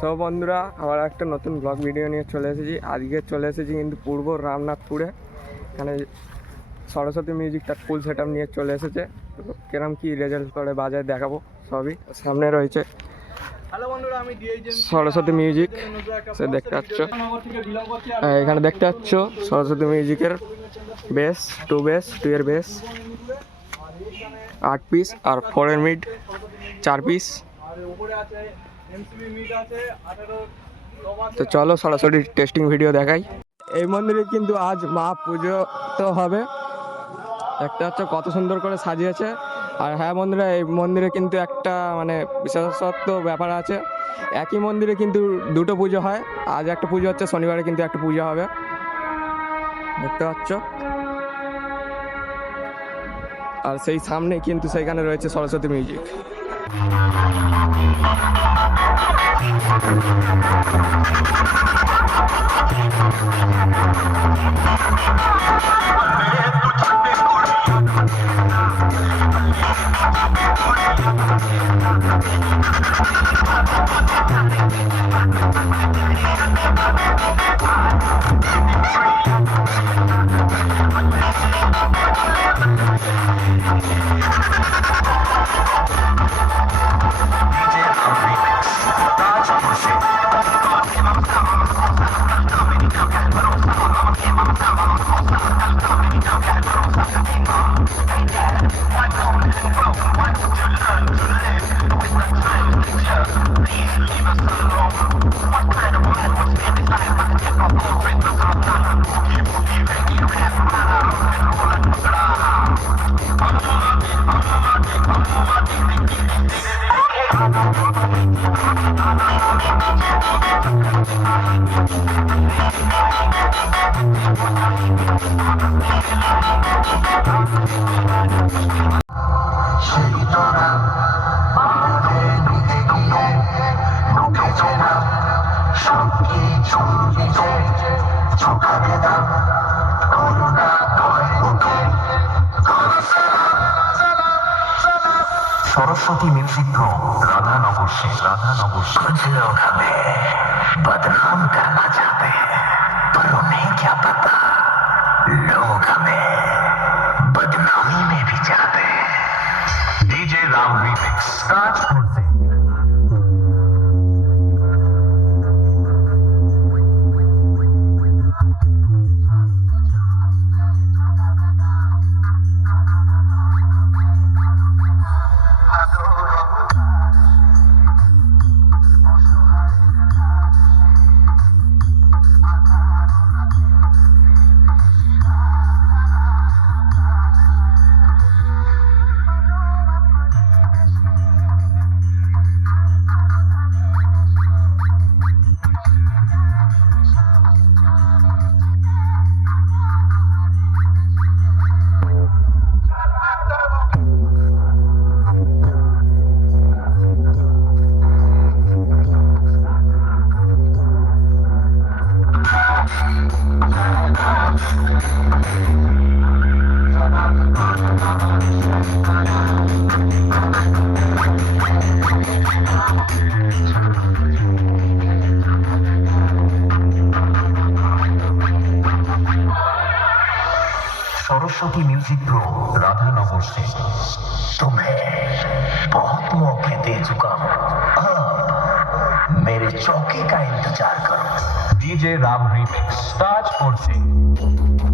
সব বন্ধুরা আবার একটা নতুন ব্লগ ভিডিও নিয়ে চলে এসেছি। আজকে চলে এসেছি কিন্তু পূর্ব রামনাথপুরে। এখানে সরস্বতী মিউজিক তার ফুল সেট আপ নিয়ে চলে এসেছে। কিরম কি রেজাল্ট করে বাজায় দেখাবো সবই। সামনে রয়েছে সরস্বতী মিউজিক, সে দেখতে পাচ্ছ। এখানে দেখতে পাচ্ছ সরস্বতী মিউজিকের বেস, 2 এর বেস 8 পিস আর 4 এর মিড 4 পিস। তো চলো সরাসরি টেস্টিং ভিডিও দেখাই। এই মন্দিরে কিন্তু আজ মা পুজো তো হবে, দেখতে পাচ্ছ কত সুন্দর করে সাজিয়েছে। আর হ্যাঁ বন্ধুরা, এই মন্দিরে কিন্তু একটা বিশেষত্ব ব্যাপার আছে। একই মন্দিরে কিন্তু দুটো পুজো হয়। আজ একটা পুজো হচ্ছে, শনিবারে কিন্তু একটা পুজো হবে, দেখতে পাচ্ছ। আর সেই সামনে কিন্তু সেইখানে রয়েছে Saraswati music. Saraswati music pro Radhanagar से कुछ लोग हमें बदनाम करना चाहते हैं, पर उन्हें क्या पता लोग हमें बदनामी में भी चाहते हैं। डीजे राम रीमिक्स ताजपुर से। सरस्वती म्यूजिक प्रो राधानगर से तुम्हें बहुत मौके दे चुका हूँ, अब मेरे चौके का इंतजार करो। डीजे राम रीमिक्स ताजपुर से।